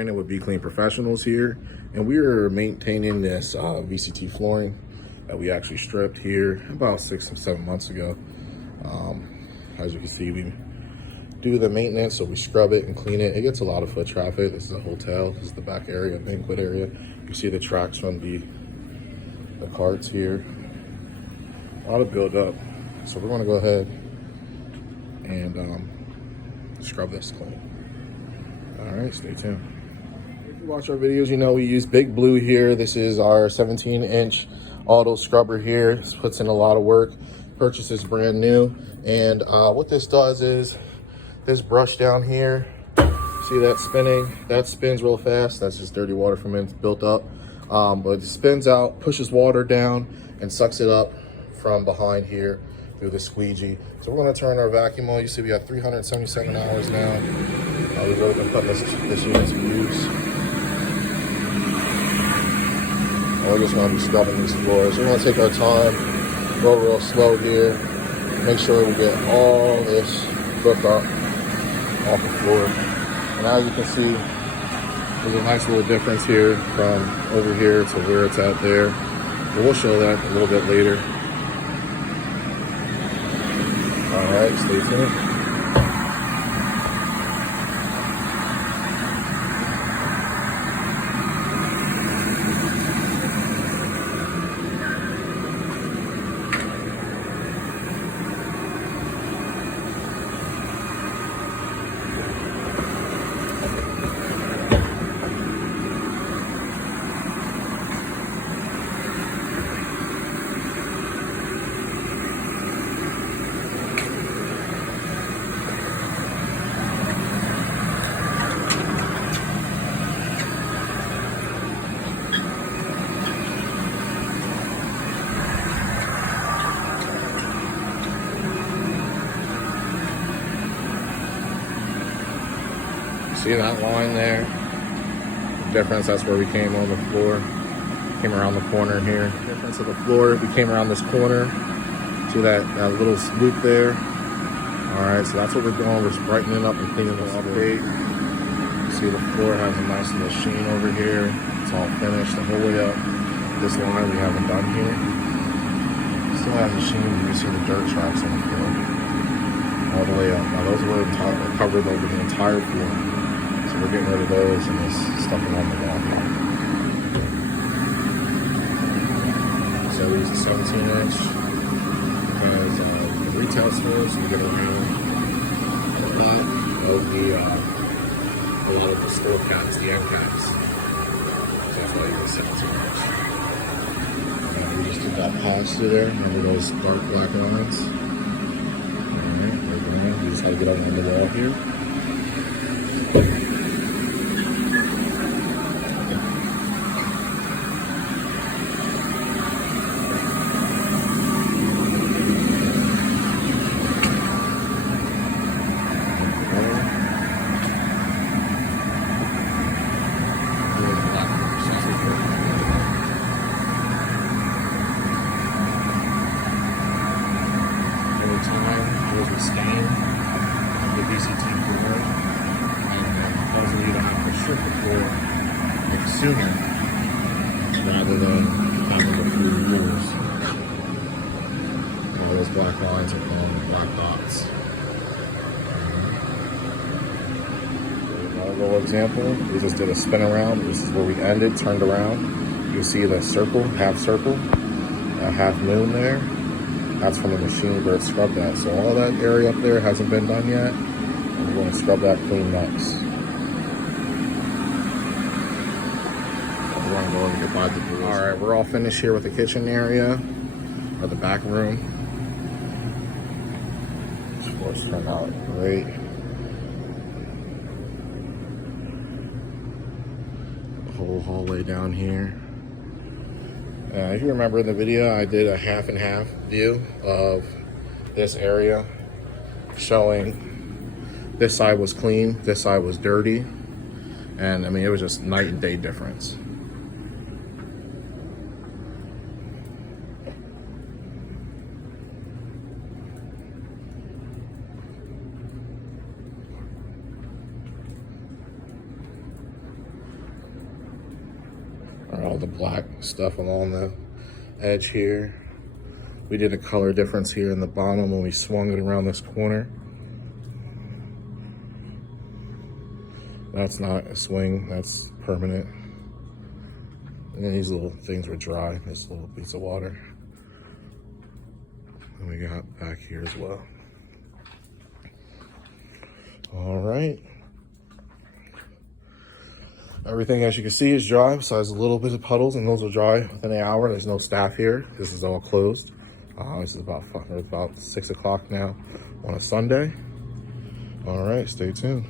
Brandon with Be Clean Professionals here, and we are maintaining this VCT flooring that we actually stripped here about 6 or 7 months ago. As you can see, we do the maintenance, so we scrub it and clean it. It gets a lot of foot traffic. This is a hotel. This is the back area, banquet area. You see the tracks from the carts here. A lot of build-up. So we're going to go ahead and scrub this clean. All right, stay tuned. If you watch our videos, you know we use Big Blue here. This is our 17-inch auto scrubber here. This puts in a lot of work. Purchase is brand new. And what this does is this brush down here, see that spinning? That spins real fast. That's just dirty water from it built up. But it spins out, pushes water down, and sucks it up from behind here through the squeegee. So we're going to turn our vacuum on. You see we have 377 hours now. We've really been putting this unit to use. We're just going to be scrubbing these floors. We're going to take our time, go real slow here, make sure we get all this hooked up off the floor. And as you can see, there's a nice little difference here from over here to where it's at there. But we'll show that a little bit later. All right, stay tuned. See that line there? The difference, that's where we came on the floor. Came around the corner here. Difference of the floor, we came around this corner. See that little loop there? All right, so that's what we're doing. We're brightening up and cleaning the upgrade. See the floor has a nice little sheen over here. It's all finished the whole way up. This line we haven't done here. Still has a sheen. You can see the dirt tracks on the floor. All the way up. Now those were covered over the entire floor. So we're getting rid of those and just stuffing on the wall here. So we use a 17-inch because the retail stores, you get around a lot of the store caps, the end caps. So that's why I use a 17-inch. We just did that pass through there. Remember those dark black lines? Alright, we're going. We just got to get over on the wall here. Stain the VCT floor, and causing you to have to strip the floor like sooner rather than having the few rules. All those black lines are called black dots. Another little example, we just did a spin around. This is where we ended, turned around. You see the circle, a half moon there. That's from the machine where it scrubbed that. So all that area up there hasn't been done yet. And we're going to scrub that clean next. We're going to go and get by the doors. All right, we're all finished here with the kitchen area, or the back room. This floor's turned out great. The whole hallway down here. If you remember in the video, I did a half and half view of this area, showing this side was clean, this side was dirty, and I mean, it was just night and day difference. all the black stuff along the edge here. We did a color difference here in the bottom when we swung it around this corner. That's not a swing, that's permanent. And then these little things were dry, this little piece of water. And we got back here as well. All right. Everything, as you can see, is dry besides a little bit of puddles, and those will dry within an hour. There's no staff here. This is all closed. This is about 6 o'clock now on a Sunday. All right, stay tuned.